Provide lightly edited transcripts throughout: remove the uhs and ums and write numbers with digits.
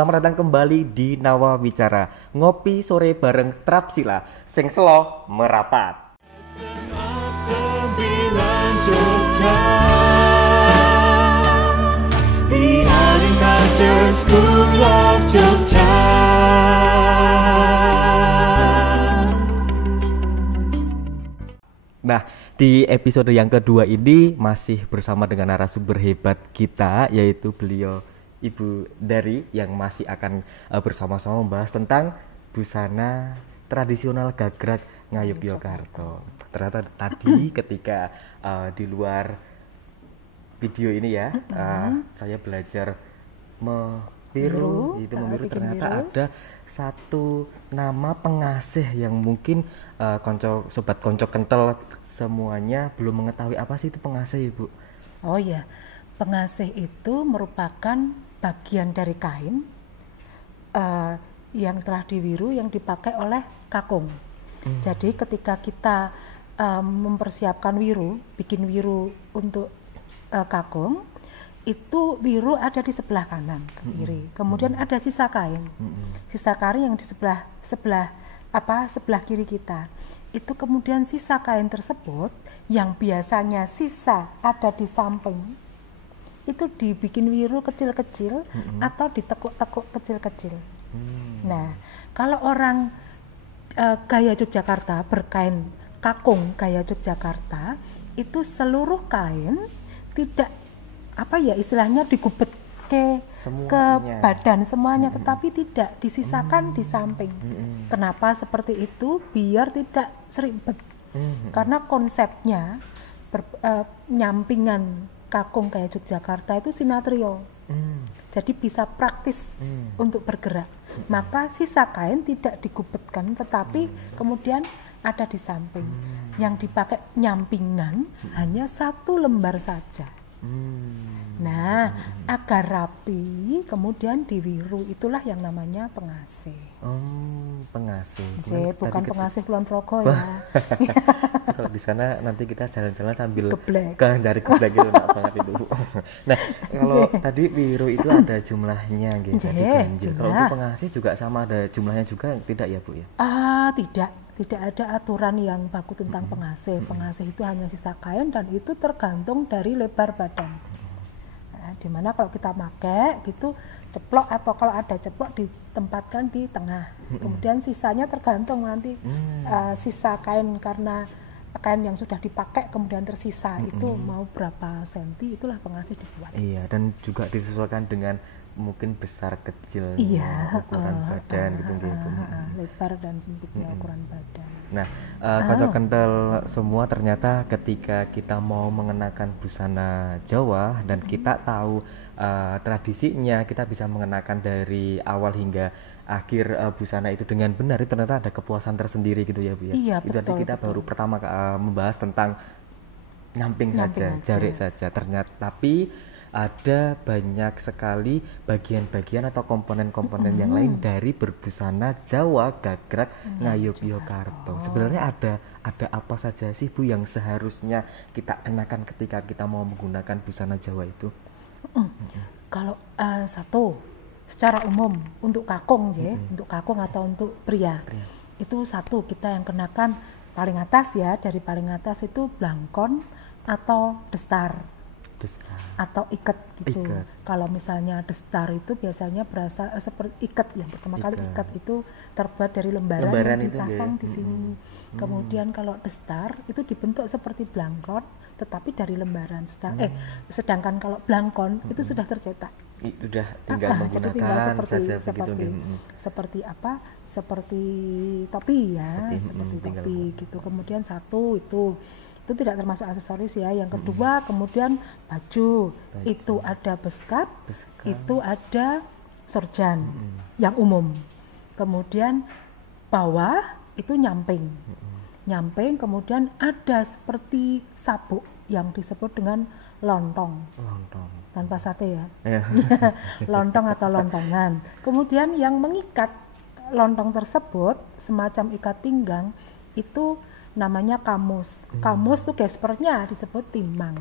Selamat datang kembali di Nawa Bicara. Ngopi sore bareng Trapsila, sing selo merapat. Sembilan Jogja, The Art and Culture School of Jogja. Nah, di episode yang kedua ini masih bersama dengan narasumber hebat kita, yaitu beliau Ibu Dari yang masih akan bersama-sama membahas tentang busana tradisional gagrag Ngayogyakarta. Ternyata tadi ketika di luar video ini ya, saya belajar memiru ternyata biru. ada satu nama pengasih yang mungkin sobat konco kental semuanya belum mengetahui apa sih itu pengasih, Ibu. Oh ya, pengasih itu merupakan bagian dari kain yang telah diwiru yang dipakai oleh kakung. Jadi ketika kita mempersiapkan wiru, bikin wiru untuk kakung, itu wiru ada di sebelah kanan ke kiri. Kemudian ada sisa kain. Sisa kain yang di sebelah kiri kita. Itu kemudian sisa kain tersebut yang biasanya sisa ada di samping. Itu dibikin wiru kecil-kecil atau ditekuk-tekuk kecil-kecil. Nah, kalau orang gaya Yogyakarta berkain kakung gaya Yogyakarta, itu seluruh kain tidak istilahnya digubet ke badan semuanya, tetapi tidak disisakan di samping. Kenapa seperti itu? Biar tidak seribet. Karena konsepnya nyampingan kakung gaya Yogyakarta itu sinatrio. Jadi bisa praktis untuk bergerak. Maka sisa kain tidak digubetkan, tetapi kemudian ada di samping. Yang dipakai nyampingan hanya satu lembar saja. Nah, agar rapi, kemudian diwiru, itulah yang namanya pengasih. Pengasih. Bukan pengasih Kulon Progo ya. Kalau di sana nanti kita jalan-jalan sambil geblek. Cari geblek gitu, enak banget itu. Nah, kalau tadi wiru itu ada jumlahnya gitu, ganjil. Kalau untuk pengasih juga sama ada jumlahnya juga, tidak ya Bu ya? Tidak ada aturan yang baku tentang pengasih. Pengasih itu hanya sisa kain dan itu tergantung dari lebar badan. Nah, dimana kalau kita pakai gitu ceplok, atau kalau ada ceplok ditempatkan di tengah. Kemudian sisanya tergantung nanti sisa kain, karena kain yang sudah dipakai kemudian tersisa itu mau berapa senti, itulah pengasih dibuat. Iya, dan juga disesuaikan dengan mungkin besar kecil ukuran badan gitu. Lebar dan sempitnya ukuran badan. Nah, konco kental semua, ternyata ketika kita mau mengenakan busana Jawa dan kita tahu tradisinya, kita bisa mengenakan dari awal hingga akhir busana itu dengan benar, itu ternyata ada kepuasan tersendiri gitu ya Bu ya. Iya, itu tadi kita baru pertama membahas tentang nyamping saja, jarik saja. Ternyata tapi ada banyak sekali bagian-bagian atau komponen-komponen yang lain dari berbusana Jawa gagrag Ngayogyakarta. Sebenarnya ada apa saja sih Bu yang seharusnya kita kenakan ketika kita mau menggunakan busana Jawa itu? Kalau satu, secara umum untuk kakung untuk kakung atau untuk pria, itu satu kita yang kenakan paling atas ya, dari paling atas itu blangkon atau destar. Atau iket gitu. Kalau misalnya destar itu biasanya berasal seperti iket, yang pertama kali iket itu terbuat dari lembaran yang dipasang di sini. Kemudian kalau destar itu dibentuk seperti blangkon tetapi dari lembaran. Sedangkan kalau blangkon itu sudah tercetak. Sudah tinggal menggunakan seperti topi ya, seperti topi gitu. Kemudian satu itu tidak termasuk aksesoris ya. Yang kedua kemudian baju. Itu ada beskap, itu ada sorjan yang umum. Kemudian bawah itu nyamping. Kemudian ada seperti sabuk yang disebut dengan lontong. Tanpa sate ya. Lontong atau lontongan. Kemudian yang mengikat lontong tersebut semacam ikat pinggang itu namanya kamus. Kamus tuh gespernya disebut timang.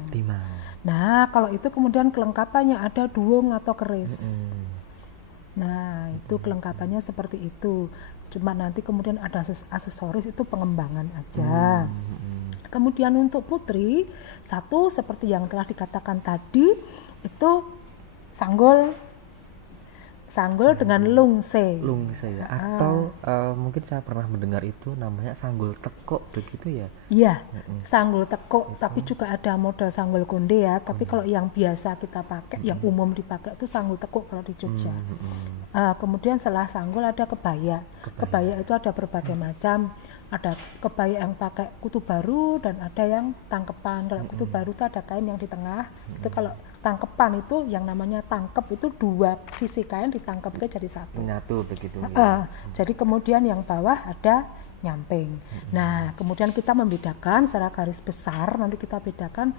Nah, kalau itu kemudian kelengkapannya ada duung atau keris. Nah, itu kelengkapannya seperti itu. Cuma nanti kemudian ada aksesoris itu pengembangan aja. Kemudian untuk putri, satu seperti yang telah dikatakan tadi, itu sanggul dengan lungse. Lungse ya, atau mungkin saya pernah mendengar itu namanya sanggul tekuk begitu ya. Iya, sanggul tekuk, tapi juga ada model sanggul konde ya. Tapi kalau yang biasa kita pakai, yang umum dipakai itu sanggul tekuk kalau di Jogja. Kemudian setelah sanggul ada kebaya. Kebaya itu ada berbagai macam. Ada kebaya yang pakai kutu baru dan ada yang tangkepan. Kalau kutu baru itu ada kain yang di tengah. Itu kalau tangkepan itu yang namanya tangkep itu dua sisi kain ditangkepnya jadi satu. Menyatu begitu. Ya. Jadi kemudian yang bawah ada nyamping. Nah, kemudian kita membedakan secara garis besar, nanti kita bedakan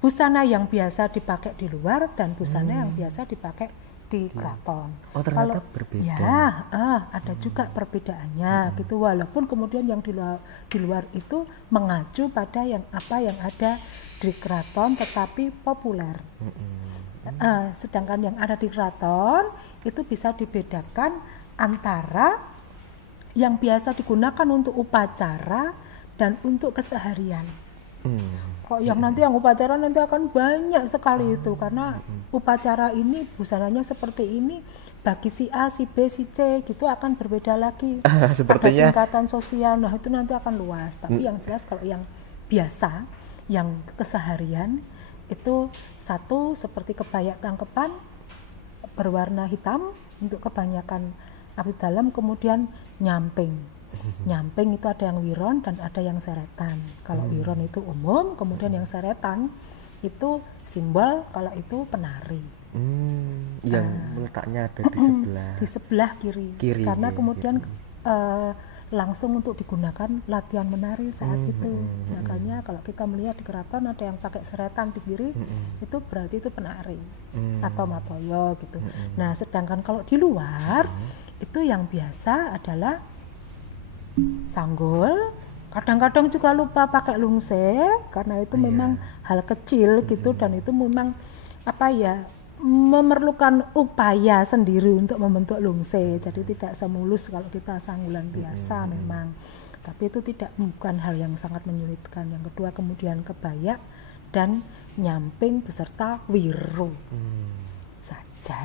busana yang biasa dipakai di luar dan busana yang biasa dipakai di keraton. Oh, ternyata berbeda. Ya, ada juga perbedaannya gitu. Walaupun kemudian yang di luar itu mengacu pada yang ada di keraton, tetapi populer. Sedangkan yang ada di keraton itu bisa dibedakan antara yang biasa digunakan untuk upacara dan untuk keseharian. Kok yang nanti yang upacara nanti akan banyak sekali itu, karena upacara ini busananya seperti ini, bagi si A, si B, si C gitu akan berbeda lagi. Sepertinya ada tingkatan sosial, nah itu nanti akan luas. Tapi yang jelas kalau yang biasa, yang keseharian itu satu seperti kebaya tangkepan berwarna hitam untuk kebanyakan abdi dalam, kemudian nyamping. Nyamping itu ada yang wiron dan ada yang seretan. Kalau wiron itu umum, kemudian yang seretan itu simbol, kalau itu penari. Yang letaknya ada di sebelah. Di sebelah kiri. Karena kemudian langsung untuk digunakan latihan menari saat itu. Makanya kalau kita melihat di keraton ada yang pakai seretan di kiri, itu berarti itu penari atau matoyo gitu. Nah, sedangkan kalau di luar itu yang biasa adalah sanggul, kadang-kadang juga lupa pakai lungse karena itu memang hal kecil gitu, dan itu memang memerlukan upaya sendiri untuk membentuk lungse, jadi tidak semulus kalau kita sanggulan biasa memang, tapi itu bukan hal yang sangat menyulitkan. Yang kedua kemudian kebaya dan nyamping beserta wiru saja.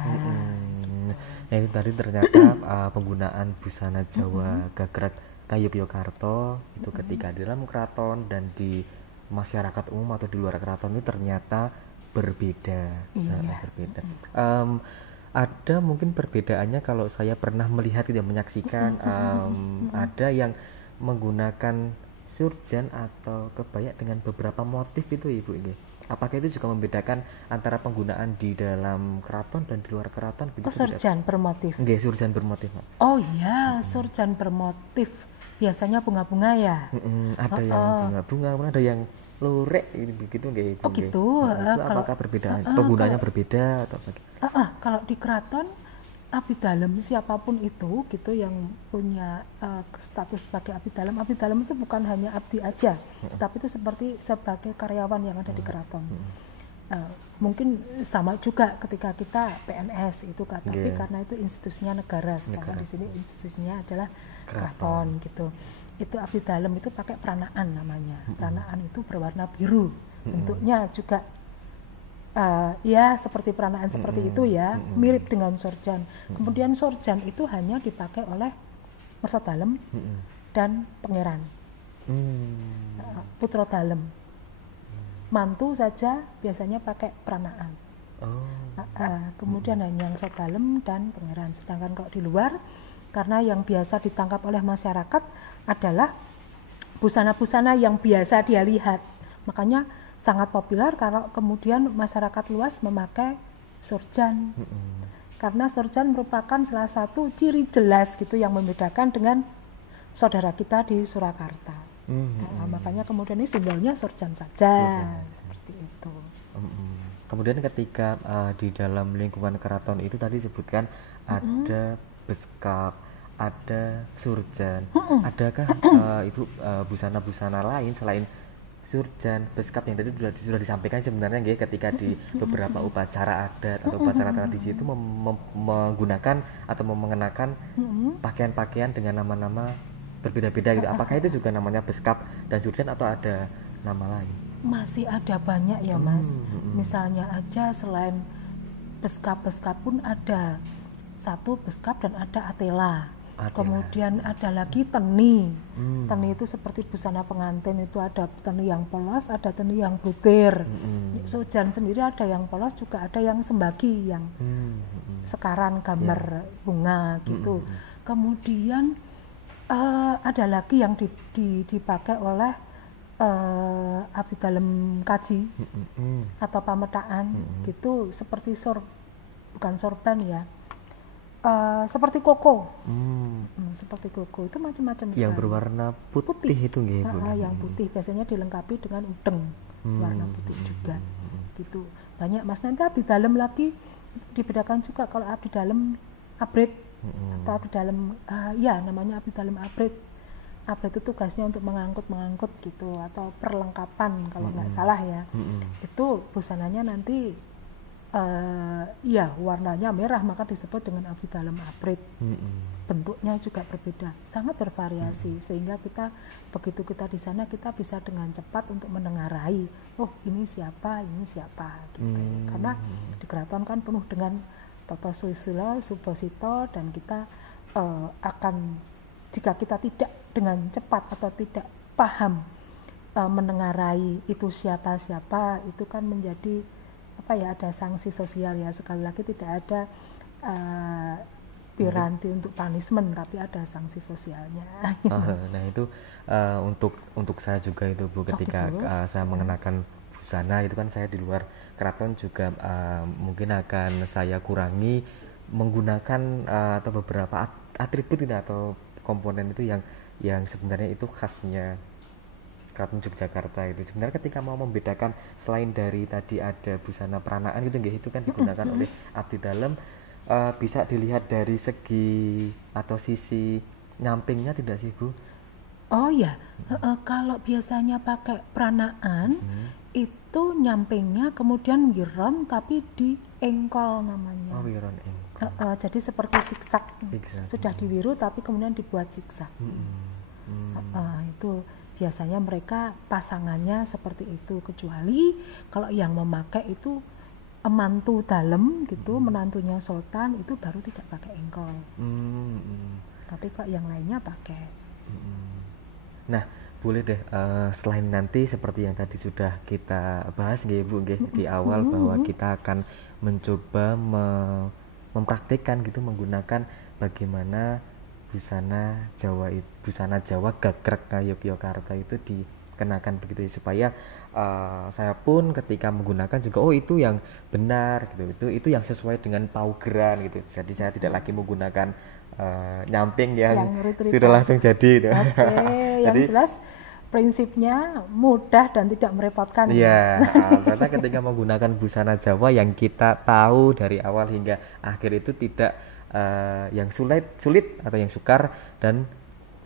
Nah itu tadi ternyata penggunaan busana Jawa Gagrag Yogyakarta itu ketika di dalam keraton dan di masyarakat umum atau di luar keraton itu ternyata berbeda. Berbeda. Ada mungkin perbedaannya kalau saya pernah melihat tidak menyaksikan ada yang menggunakan surjan atau kebaya dengan beberapa motif itu Ibu ini. Apakah itu juga membedakan antara penggunaan di dalam keraton dan di luar keraton? Surjan bermotif. Nggih, surjan bermotif. Oh iya, surjan bermotif. Biasanya bunga-bunga ya. Ada yang bunga-bunga, ada yang lurik begitu nggih Ibu. Oh gitu. Itu apakah perbedaan penggunaannya berbeda atau bagaimana? Kalau di keraton abdi dalam siapapun itu gitu yang punya status sebagai abdi dalam itu bukan hanya abdi aja, tapi itu sebagai karyawan yang ada di keraton. Mungkin sama juga ketika kita PNS itu tapi karena itu institusinya negara, sedangkan di sini institusinya adalah keraton gitu. Itu abdi dalam itu pakai pranaan namanya. Pranaan itu berwarna biru. Bentuknya juga ya seperti pranaan seperti itu ya, mirip dengan sorjan. Kemudian sorjan itu hanya dipakai oleh mersa dalem dan pangeran. Putra dalem. Mantu saja biasanya pakai pranaan. Kemudian hanya mersa dalem dan pangeran. Sedangkan kalau di luar, karena yang biasa ditangkap oleh masyarakat adalah busana-busana yang biasa dia lihat. Makanya sangat populer kalau kemudian masyarakat luas memakai surjan. Karena surjan merupakan salah satu ciri jelas gitu yang membedakan dengan saudara kita di Surakarta. Makanya kemudian ini simbolnya surjan saja. Seperti itu. Kemudian ketika di dalam lingkungan keraton itu tadi disebutkan ada beskap, ada surjan. Adakah Ibu busana-busana lain selain surjan, beskap yang tadi sudah disampaikan sebenarnya nggih ketika di beberapa upacara adat atau upacara tradisi itu menggunakan atau mengenakan pakaian-pakaian dengan nama-nama berbeda-beda gitu. Apakah itu juga namanya beskap dan surjan atau ada nama lain? Masih ada banyak ya Mas. Misalnya aja selain beskap pun ada satu beskap dan ada atela. Kemudian ada lagi teni. Teni itu seperti busana pengantin, itu ada teni yang polos, ada teni yang butir. Surjan sendiri ada yang polos, juga ada yang sembagi, yang sekaran gambar bunga gitu. Kemudian ada lagi yang dipakai oleh abdi dalam kaji atau pametaan gitu, seperti bukan sorban ya. Seperti koko, seperti koko itu macam-macam sekali. Yang berwarna putih itu nggih, Bu. Yang putih biasanya dilengkapi dengan udeng warna putih juga, gitu. Banyak Mas. Nanti abdi dalam lagi dibedakan juga, kalau abdi dalam abrit atau abdi dalam, ya namanya abdi dalam abrit. Abrit itu tugasnya untuk mengangkut gitu, atau perlengkapan kalau nggak salah ya. Itu busananya nanti ya warnanya merah, maka disebut dengan abdi dalam abrit. Bentuknya juga berbeda, sangat bervariasi, sehingga kita begitu kita di sana kita bisa dengan cepat untuk menengarai, oh ini siapa gitu. Karena di keraton kan penuh dengan tata susila subosito, dan kita akan, jika kita tidak dengan cepat atau tidak paham menengarai itu siapa, itu kan menjadi ada sanksi sosial ya. Sekali lagi tidak ada piranti untuk punishment, tapi ada sanksi sosialnya. Nah itu untuk saya juga itu Bu, ketika saya mengenakan busana itu kan, saya di luar keraton juga mungkin akan saya kurangi menggunakan atau beberapa atribut itu atau komponen itu yang sebenarnya itu khasnya Keraton Yogyakarta itu. Sebenarnya ketika mau membedakan, selain dari tadi ada busana peranaan gitu nggih, itu kan digunakan oleh abdi dalam, bisa dilihat dari segi atau sisi nyampingnya tidak sih Bu? Oh ya, kalau biasanya pakai peranaan itu nyampingnya kemudian wiron tapi di engkol namanya. Oh, wiron engkol. Jadi seperti zigzag. Sudah diwiru tapi kemudian dibuat zigzag. Itu biasanya mereka pasangannya seperti itu, kecuali kalau yang memakai itu mantu dalam gitu, menantunya sultan, itu baru tidak pakai engkol. Tapi kalau yang lainnya pakai. Nah, boleh deh, selain nanti seperti yang tadi sudah kita bahas nggih Bu nggih di awal, bahwa kita akan mencoba mempraktikkan gitu menggunakan bagaimana busana Jawa gagrag Yogyakarta itu dikenakan begitu ya, supaya saya pun ketika menggunakan juga itu yang benar gitu, itu yang sesuai dengan paugeran gitu. Jadi saya tidak lagi menggunakan nyamping yang sudah langsung jadi gitu. Yang jelas prinsipnya mudah dan tidak merepotkan. Iya, karena ketika menggunakan busana Jawa yang kita tahu dari awal hingga akhir itu tidak yang sulit atau yang sukar, dan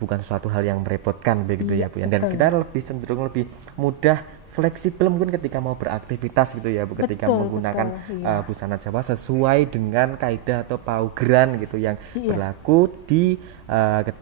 bukan suatu hal yang merepotkan begitu ya Bu. Dan kita cenderung lebih mudah, fleksibel mungkin ketika mau beraktivitas gitu ya Bu, ketika menggunakan busana Jawa sesuai dengan kaidah atau paugeran gitu yang berlaku di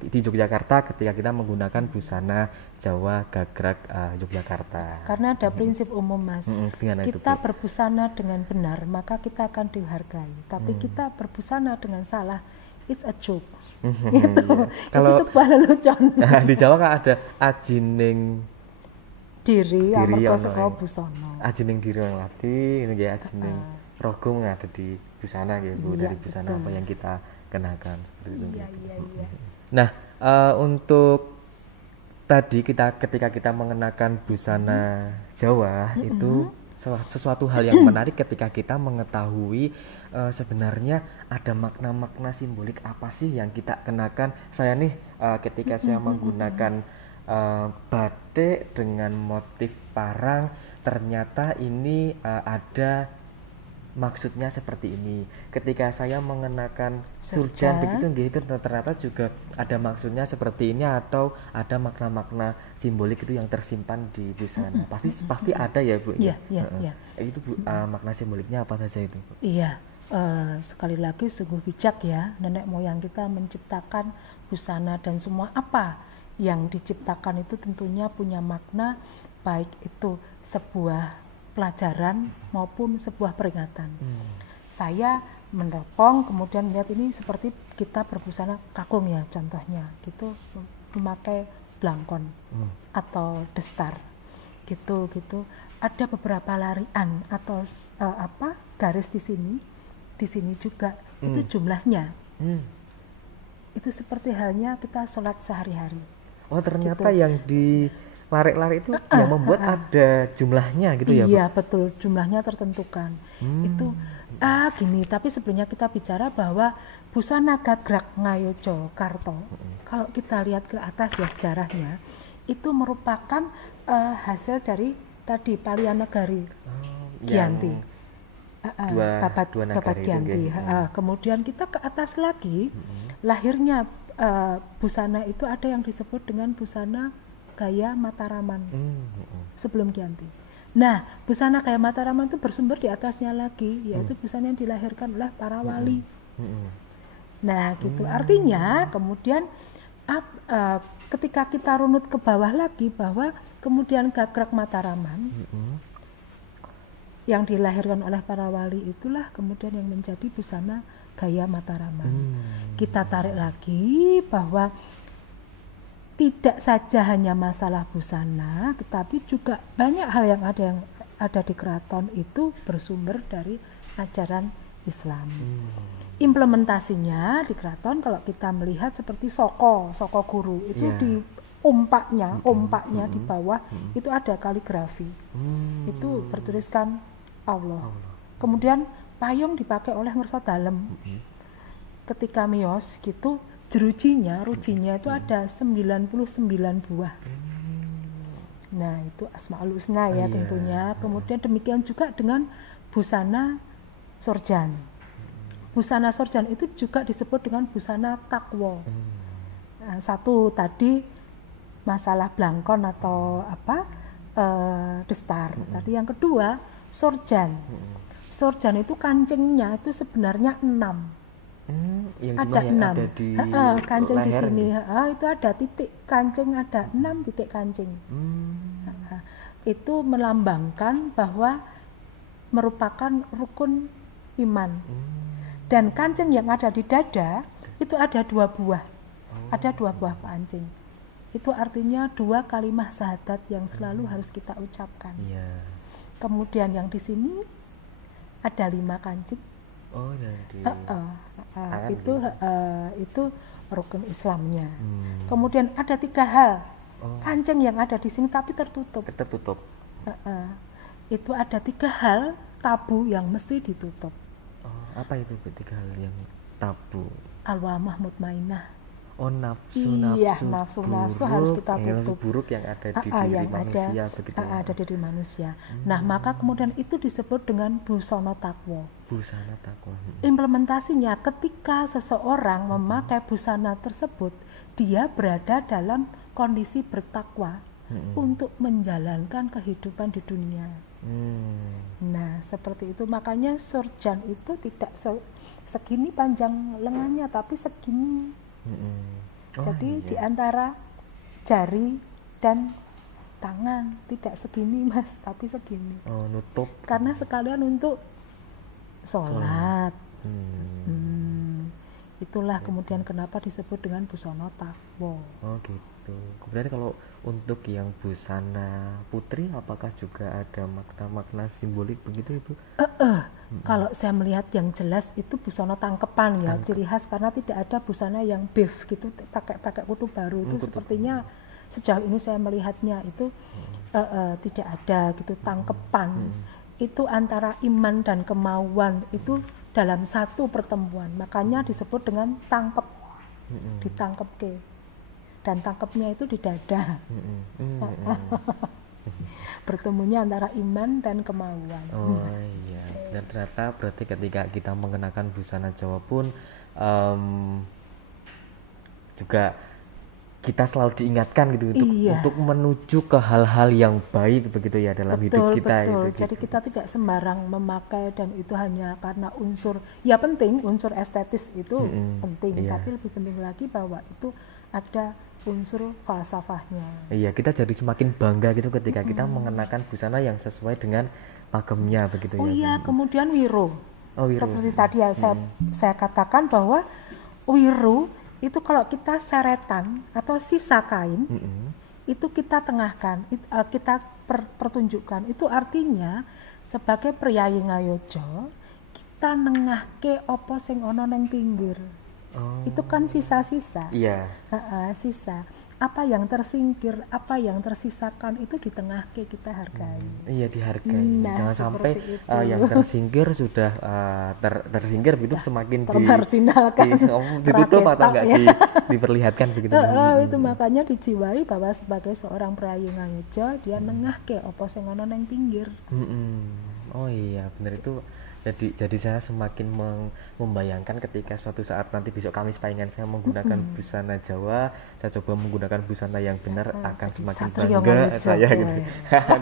Yogyakarta ketika kita menggunakan busana Jawa gagrag Yogyakarta. Karena ada prinsip umum Mas, kita berbusana dengan benar maka kita akan dihargai, tapi kita berbusana dengan salah, it's a joke. Gitu. Kalau itu sebuah lelucon. Di Jawa kan ada ajining diri amarga saka busana. Ajining diri orang lati, ini ya ajining rogo ada di busana gitu Bu, dari busana apa yang kita kenakan seperti itu. Iya. Nah, untuk tadi ketika kita mengenakan busana Jawa itu sesuatu hal yang menarik ketika kita mengetahui sebenarnya ada makna-makna simbolik apa sih yang kita kenakan. Saya nih ketika saya menggunakan batik dengan motif parang, ternyata ini ada maksudnya seperti ini. Ketika saya mengenakan Surjan. surjan begitu ternyata juga ada maksudnya seperti ini atau ada makna-makna simbolik itu yang tersimpan di busana. Pasti ada ya Bu. Iya, iya, Heeh. iya. Itu Bu, makna simboliknya apa saja itu Bu? Iya, sekali lagi sungguh bijak ya, nenek moyang kita menciptakan busana dan semua apa yang diciptakan itu tentunya punya makna, baik itu sebuah pelajaran maupun sebuah peringatan. Saya meneropong kemudian melihat ini seperti kita berbusana kakung ya, contohnya gitu, memakai blangkon atau destar gitu. Ada beberapa larian atau garis di sini juga itu jumlahnya. Itu seperti halnya kita sholat sehari-hari. Oh ternyata yang di lari-lari itu yang membuat ada jumlahnya gitu ya Bu? Iya betul, jumlahnya tertentukan. Itu gini, tapi sebenarnya kita bicara bahwa busana gagrak Ngayojo Karto, kalau kita lihat ke atas ya sejarahnya, itu merupakan hasil dari tadi Palianegari Giyanti. Babat Giyanti. Kemudian kita ke atas lagi, lahirnya busana itu ada yang disebut dengan busana gaya Mataraman sebelum Giyanti. Nah, busana gaya Mataraman itu bersumber di atasnya lagi, yaitu busana yang dilahirkan oleh para wali. Nah, gitu. Artinya kemudian ketika kita runut ke bawah lagi bahwa kemudian gagrak Mataraman yang dilahirkan oleh para wali itulah kemudian yang menjadi busana gaya Mataraman. Kita tarik lagi bahwa tidak saja hanya masalah busana, tetapi juga banyak hal yang ada di keraton itu bersumber dari ajaran Islam. Implementasinya di keraton kalau kita melihat seperti soko guru itu di ompaknya di bawah itu ada kaligrafi. Itu bertuliskan Allah. Kemudian payung dipakai oleh ngerso dalem. Ketika miyos gitu rujinya itu ada 99 buah. Nah, itu Asmaul Husna ya tentunya. Kemudian demikian juga dengan busana sorjan. Busana sorjan itu juga disebut dengan busana takwa. Nah, satu tadi masalah blangkon atau destar. Tadi yang kedua sorjan. Sorjan itu kancingnya itu sebenarnya 6. Yang Ada 6 ada di kancing di leher sini nih. itu ada titik kancing, ada 6 titik kancing. Itu melambangkan bahwa merupakan rukun iman. Dan kancing yang ada di dada itu ada 2 buah. Ada 2 buah kancing. Itu artinya 2 kalimah syahadat yang selalu harus kita ucapkan. Kemudian yang di sini ada 5 kancing. Oh, jadi itu rukun Islamnya. Kemudian ada 3 hal kancing yang ada di sini tapi tertutup. Itu ada 3 hal tabu yang mesti ditutup. Apa itu 3 hal yang tabu? Al-wamah mutmainah. Nafsu Nafsu harus kita tutup. Buruk yang ada di diri manusia begitu. Ada di diri manusia. Nah, maka kemudian itu disebut dengan busana takwa. Busana takwa. Implementasinya ketika seseorang memakai busana tersebut, dia berada dalam kondisi bertakwa untuk menjalankan kehidupan di dunia. Nah, seperti itu. Makanya sorjan itu tidak segini panjang lengannya, tapi segini. Jadi di antara jari dan tangan tidak segini Mas, tapi segini. Nutup. Karena sekalian untuk sholat. Itulah kemudian kenapa disebut dengan busana takwa. Gitu. Kemudian kalau untuk yang busana putri, apakah juga ada makna-makna simbolik begitu Ibu? Kalau saya melihat yang jelas itu busana tangkepan ya, ciri khas karena tidak ada busana yang beef gitu, pakai kutu baru itu sepertinya sejauh ini saya melihatnya itu tidak ada gitu, tangkepan. Itu antara iman dan kemauan itu dalam satu pertemuan, makanya disebut dengan tangkep, ditangkep ke, dan tangkepnya itu di dada. Bertemunya antara iman dan kemauan. Dan ternyata berarti ketika kita mengenakan busana Jawa pun em, juga kita selalu diingatkan gitu Iya. untuk menuju ke hal-hal yang baik begitu ya dalam hidup kita Betul. gitu. Jadi kita tidak sembarang memakai dan itu hanya karena unsur, ya penting unsur estetis itu penting, iya. tapi lebih penting lagi bahwa itu ada unsur falsafahnya. Iya, kita jadi semakin bangga gitu ketika kita mengenakan busana yang sesuai dengan pakemnya begitu Oh ya. iya, Bu. kemudian wiru. Oh, wiru. Seperti tadi ya saya katakan bahwa wiru itu kalau kita seretan atau sisa kain itu kita tengahkan, kita pertunjukkan. Itu artinya sebagai priyayi ngayojo kita nengahke opo sing ono neng pinggir. Oh. Itu kan sisa-sisa. Iya. Sisa. Apa yang tersingkir, apa yang tersisakan itu di tengah kita hargai. Iya, dihargai. Nah, Jangan sampai seperti itu. yang tersingkir sudah tersingkir begitu semakin termarginalkan, ditutup atau enggak raketak, ya. diperlihatkan begitu. Itu makanya dijiwai bahwa sebagai seorang prayu ngayojo dia nengahke opo sing ana neng pinggir. Oh iya, benar itu. Jadi saya semakin membayangkan ketika suatu saat nanti besok Kamis palingan saya menggunakan busana Jawa, saya coba menggunakan busana yang benar akan jadi semakin Satrio bangga Ngayojo, saya gitu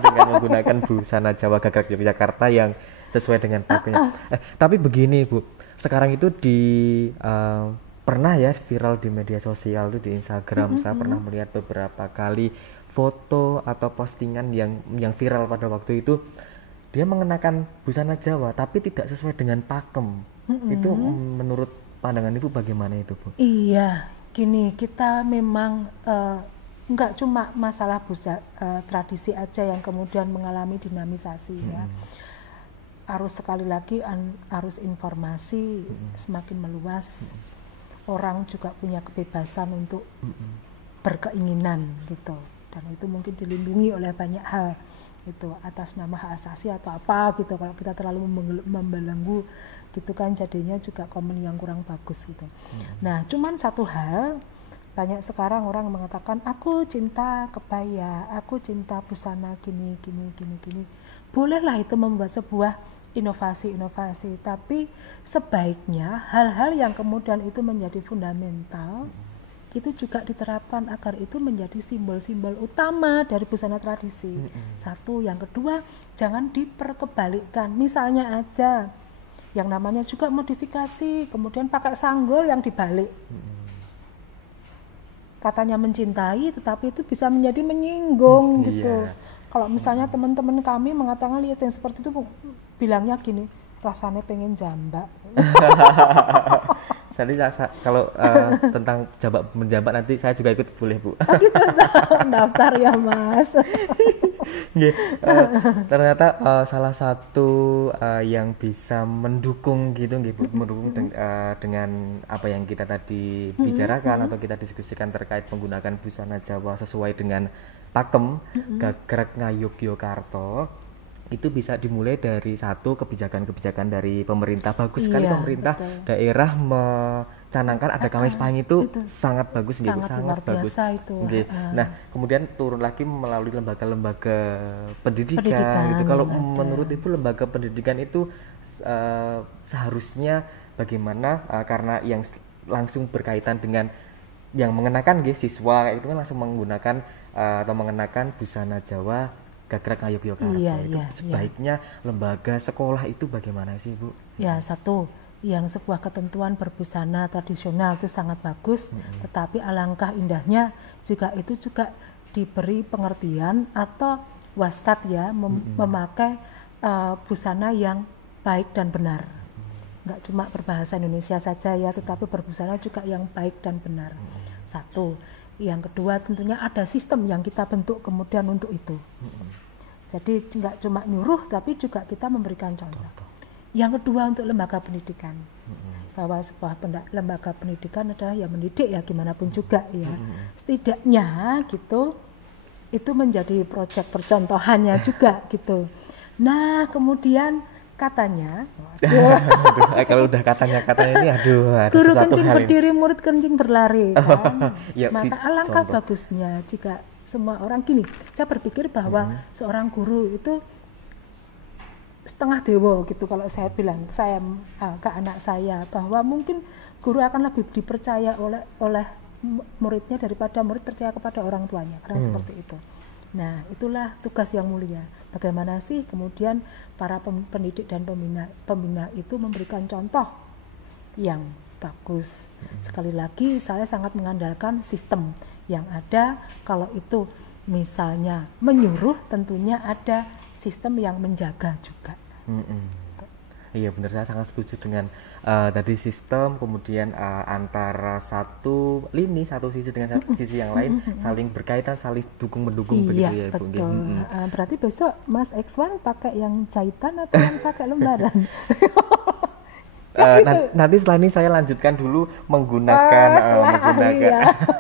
dengan menggunakan busana Jawa Gagrak Yogyakarta yang sesuai dengan pakainya. Tapi begini Bu, sekarang itu pernah ya viral di media sosial itu di Instagram, saya pernah melihat beberapa kali foto atau postingan yang viral pada waktu itu. Dia mengenakan busana Jawa tapi tidak sesuai dengan pakem. Itu menurut pandangan Ibu bagaimana itu, Bu? Iya, gini kita memang enggak cuma masalah tradisi aja yang kemudian mengalami dinamisasi ya. Harus sekali lagi arus informasi semakin meluas. Orang juga punya kebebasan untuk berkeinginan gitu. Dan itu mungkin dilindungi oleh banyak hal. Itu atas nama hak asasi atau apa gitu, kalau kita terlalu membelenggu gitu kan jadinya juga komen yang kurang bagus gitu. Nah cuman satu hal, banyak sekarang orang mengatakan aku cinta kebaya, aku cinta busana gini. Bolehlah itu membuat sebuah inovasi, tapi sebaiknya hal-hal yang kemudian itu menjadi fundamental itu juga diterapkan agar itu menjadi simbol-simbol utama dari busana tradisi. Satu, yang kedua, jangan diperkebalikkan. Misalnya aja, yang namanya juga modifikasi, kemudian pakai sanggul yang dibalik. Katanya mencintai, tetapi itu bisa menjadi menyinggung gitu. Kalau misalnya teman-teman kami mengatakan lihat yang seperti itu, bilangnya gini, rasanya pengen jambak. Jadi kalau tentang menjabat nanti saya juga ikut boleh Bu. Gitu daftar ya Mas. Ternyata salah satu yang bisa mendukung gitu Bu, mendukung dengan apa yang kita tadi bicarakan atau kita diskusikan terkait menggunakan busana Jawa sesuai dengan pakem Gagrak Ngayogyakarta. Itu bisa dimulai dari satu kebijakan-kebijakan dari pemerintah. Bagus sekali pemerintah daerah mencanangkan ada Kamis Pahing itu sangat bagus gitu, sangat bagus. Itu. Nah, kemudian turun lagi melalui lembaga-lembaga pendidikan gitu. Kalau menurut Ibu lembaga pendidikan itu seharusnya bagaimana karena yang langsung berkaitan dengan yang mengenakan siswa itu kan langsung menggunakan atau mengenakan busana Jawa Gagrak Ngayogyakarta itu sebaiknya lembaga sekolah itu bagaimana sih Bu? Ya satu, yang sebuah ketentuan berbusana tradisional itu sangat bagus, tetapi alangkah indahnya jika itu juga diberi pengertian atau waskat ya memakai busana yang baik dan benar. Nggak cuma berbahasa Indonesia saja ya, tetapi berbusana juga yang baik dan benar. Satu. Yang kedua tentunya ada sistem yang kita bentuk kemudian untuk itu. Jadi tidak cuma nyuruh tapi juga kita memberikan contoh. Yang kedua untuk lembaga pendidikan. Bahwa sebuah lembaga pendidikan adalah yang mendidik ya gimana pun juga ya. Setidaknya gitu itu menjadi proyek percontohannya juga gitu. Nah, kemudian katanya kalau udah katanya ini ada guru sesuatu kencing hal berdiri murid kencing berlari kan? Ya, maka alangkah bagusnya jika semua orang gini, saya berpikir bahwa seorang guru itu setengah dewa gitu kalau saya bilang ke anak saya, bahwa mungkin guru akan lebih dipercaya oleh muridnya daripada murid percaya kepada orang tuanya, karena seperti itu. Nah, itulah tugas yang mulia. Bagaimana sih kemudian para pendidik dan pembina itu memberikan contoh yang bagus. Sekali lagi saya sangat mengandalkan sistem yang ada. Kalau itu misalnya menyuruh, tentunya ada sistem yang menjaga juga. Iya benar, saya sangat setuju dengan tadi sistem, kemudian antara satu sisi dengan sisi yang lain saling berkaitan, saling dukung mendukung begitu ya Ibu. Betul. Berarti besok Mas X1 pakai yang jahitan atau yang pakai lembaran? Nanti setelah ini saya lanjutkan dulu menggunakan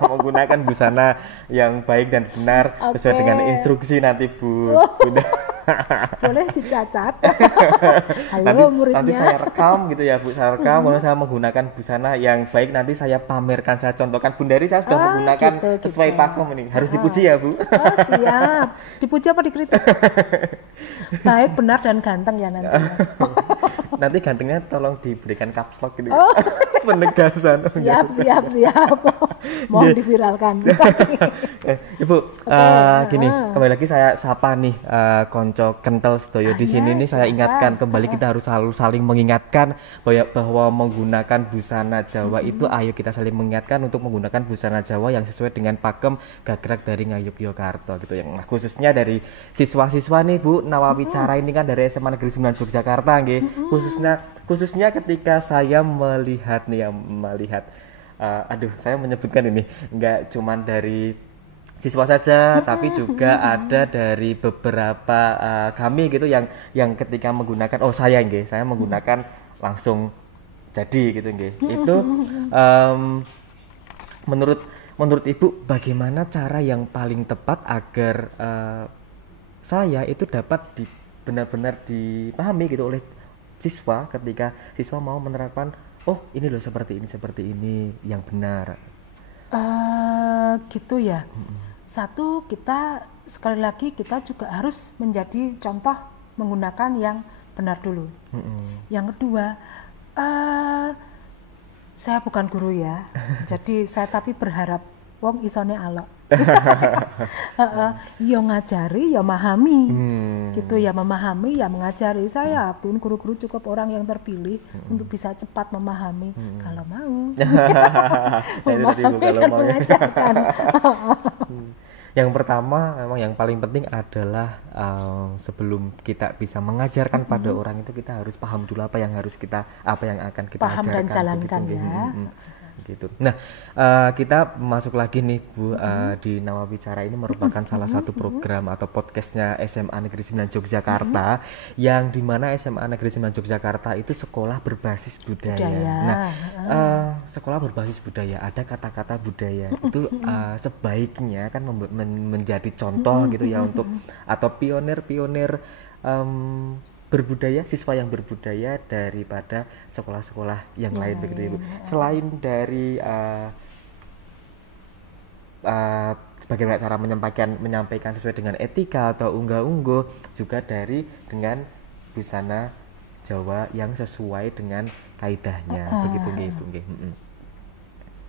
menggunakan busana yang baik dan benar sesuai dengan instruksi nanti Bu. Boleh dicatat. Halo muridnya. Nanti saya rekam gitu ya Bu, saya rekam kalau saya menggunakan busana yang baik, nanti saya pamerkan, saya contohkan, Bundari saya sudah menggunakan sesuai pakem ini. Harus dipuji ya Bu. Oh siap. Dipuji apa dikritik? Baik, benar dan ganteng ya nanti. Nanti gantengnya tolong diberikan caps lock gitu. Penegasan. Siap. Mohon diviralkan. Ibu, gini, kembali lagi saya sapa nih konco kental sedoyo di sini nih, saya ingatkan kembali, kita harus selalu saling mengingatkan bahwa menggunakan busana Jawa itu, ayo kita saling mengingatkan untuk menggunakan busana Jawa yang sesuai dengan pakem gagrak dari Ngayogyakarta gitu, yang khususnya dari siswa-siswa nih Bu Nawawicara ini kan dari SMA Negeri 9 Yogyakarta nggih. Khususnya ketika saya melihat saya menyebutkan ini enggak cuman dari siswa saja, tapi juga ada dari beberapa kami gitu yang ketika menggunakan saya menggunakan langsung jadi gitu nggih. Itu menurut Ibu bagaimana cara yang paling tepat agar saya itu dapat benar-benar dipahami gitu oleh siswa ketika siswa mau menerapkan ini loh seperti ini yang benar. Gitu ya. Satu, kita sekali lagi kita juga harus menjadi contoh menggunakan yang benar dulu. Yang kedua, saya bukan guru ya, jadi saya tapi berharap wong isone alok. Yo ngajari, yo memahami, gitu ya, memahami ya mengajari. Saya yakin guru-guru cukup orang yang terpilih untuk bisa cepat memahami kalau mau. Memahami dan mengajarkan. Yang pertama memang yang paling penting adalah sebelum kita bisa mengajarkan pada orang itu, kita harus paham dulu apa yang akan kita paham ajarkan dan jalankan begitu, ya. Gitu. Nah, kita masuk lagi nih Bu, di Nawawicara ini merupakan salah satu program atau podcastnya SMA Negeri 9 Yogyakarta, yang dimana SMA Negeri 9 Yogyakarta itu sekolah berbasis budaya. Nah, sekolah berbasis budaya, ada kata-kata budaya itu sebaiknya kan menjadi contoh gitu ya untuk atau pionir-pionir berbudaya, siswa yang berbudaya daripada sekolah-sekolah yang lain begitu Ibu. Selain dari bagaimana cara menyampaikan sesuai dengan etika atau unggah-ungguh, juga dengan busana Jawa yang sesuai dengan kaidahnya begitu Ibu.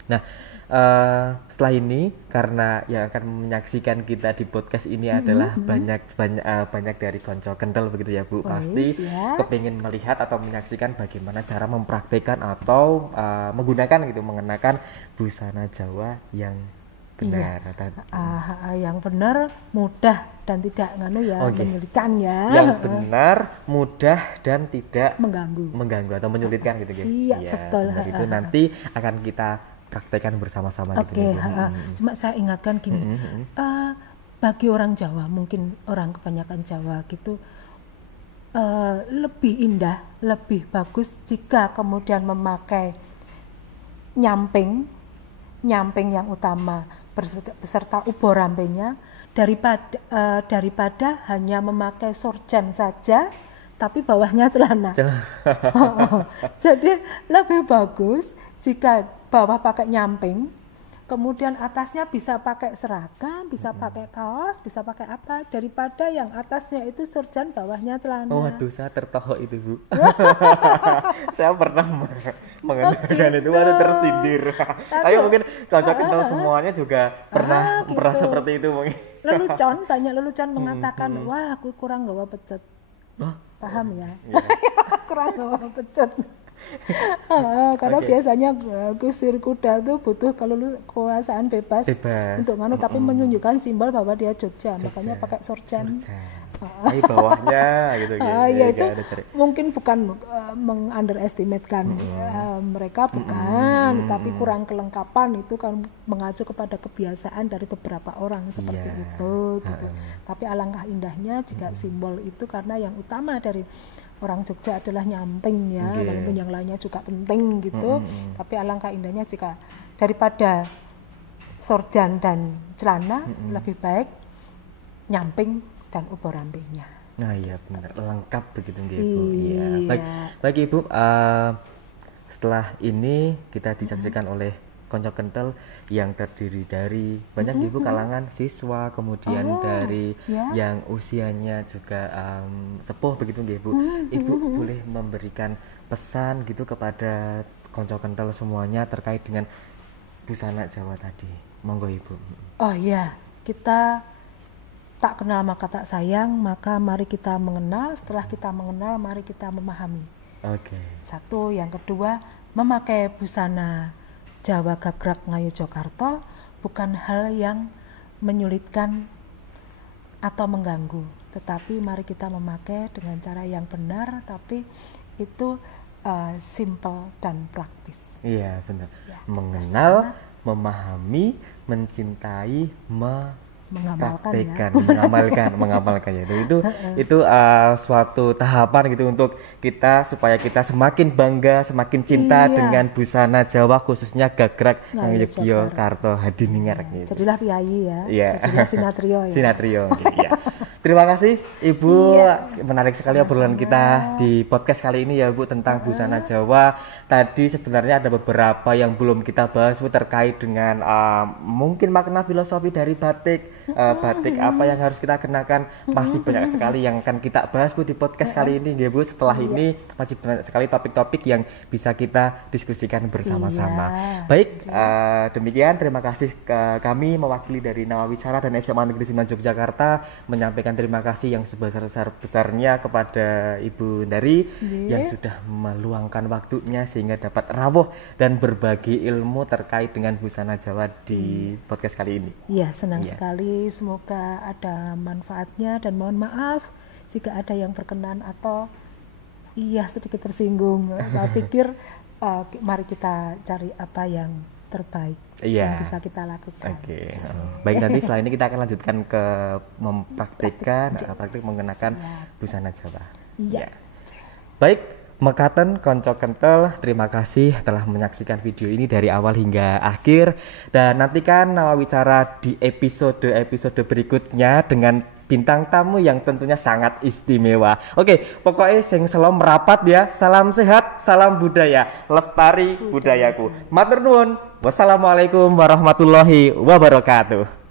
Nah, setelah ini, karena yang akan menyaksikan kita di podcast ini adalah banyak dari konco kental begitu ya Bu, pasti kepingin melihat atau menyaksikan bagaimana cara mempraktekkan atau mengenakan busana Jawa yang benar. Yang benar, mudah dan tidak menyulitkan ya. Yang benar, mudah dan tidak mengganggu atau menyulitkan gitu ya. Iya, betul. Itu nanti akan kita praktekkan bersama-sama gitu. Cuma saya ingatkan gini, bagi orang Jawa, mungkin orang kebanyakan Jawa gitu, lebih indah, lebih bagus jika kemudian memakai nyamping yang utama beserta ubor rampenya daripada hanya memakai sorjan saja tapi bawahnya celana. Jadi lebih bagus jika bawah pakai nyamping, kemudian atasnya bisa pakai seragam, bisa pakai kaos, bisa pakai apa, daripada yang atasnya itu surjan, bawahnya celana. Waduh, saya tertohok itu, Bu. Saya pernah mengenakan itu, gitu. waduh tersindir. Ayo mungkin cocok kental semuanya juga pernah gitu. pernah seperti itu mungkin. Lelucon, banyak lelucon mengatakan, wah aku kurang gawa pecet. Paham ya? Kurang gawa pecet. Karena biasanya kusir kuda tuh butuh kalau lu kekuasaan bebas. Untuk nganu, tapi menunjukkan simbol bahwa dia Jogja. Makanya pakai sorjan. Di bawahnya gitu Ya itu mungkin bukan meng-underestimatekan mereka, bukan, tapi kurang kelengkapan itu kan mengacu kepada kebiasaan dari beberapa orang seperti itu gitu. Tapi alangkah indahnya jika simbol itu, karena yang utama dari orang Jogja adalah nyamping ya, walaupun yang lainnya juga penting gitu. Tapi alangkah indahnya jika daripada sorjan dan celana lebih baik nyamping dan ubor rambingnya. Nah iya benar, lengkap begitu Ibu. Iya. Baik Ibu, setelah ini kita disaksikan oleh konco kental yang terdiri dari banyak Ibu kalangan siswa, kemudian dari yang usianya juga sepuh begitu Ibu. Ibu boleh memberikan pesan gitu kepada konco kental semuanya terkait dengan busana Jawa tadi. Monggo Ibu. Oh iya, kita tak kenal maka tak sayang, maka mari kita mengenal. Setelah kita mengenal, mari kita memahami. Satu, yang kedua, memakai busana Jawa Gagrag Ngayogyakarta bukan hal yang menyulitkan atau mengganggu, tetapi mari kita memakai dengan cara yang benar, tapi itu simple dan praktis. Iya benar. Ya, mengenal, memahami, mencintai, mengamalkan ya. Itu suatu tahapan gitu untuk kita, supaya kita semakin bangga, semakin cinta dengan busana Jawa, khususnya Gagrag Ngayogyakarta Hadiningrat gitu. Jadilah piyayi ya. Jadilah sinatrio ya. Sinatrio gitu, ya. Terima kasih Ibu, menarik sekali obrolan kita di podcast kali ini ya Bu, tentang busana Jawa. Tadi sebenarnya ada beberapa yang belum kita bahas Bu, terkait dengan mungkin makna filosofi dari batik. Batik apa yang harus kita kenakan, masih banyak sekali yang akan kita bahas Bu di podcast kali ini ya Bu. Setelah ini masih banyak sekali topik-topik yang bisa kita diskusikan bersama-sama. Baik, demikian terima kasih kami mewakili dari Nawawicara dan SMA Negeri 9 Yogyakarta menyampaikan terima kasih yang sebesar-besarnya kepada Ibu Ndari yang sudah meluangkan waktunya sehingga dapat rawuh dan berbagi ilmu terkait dengan busana Jawa di podcast kali ini. Iya, senang sekali. Semoga ada manfaatnya dan mohon maaf jika ada yang berkenan atau sedikit tersinggung. Saya pikir mari kita cari apa yang terbaik yang bisa kita lakukan. Baik, nanti setelah ini kita akan lanjutkan ke mempraktikkan mengenakan busana Jawa. Baik, mekaten konco kental, terima kasih telah menyaksikan video ini dari awal hingga akhir, dan nantikan Nawawicara di episode berikutnya dengan bintang tamu yang tentunya sangat istimewa. Pokoknya sing selom merapat ya. Salam sehat, salam budaya, lestari budayaku. Matur nuwun. Wassalamualaikum warahmatullahi wabarakatuh.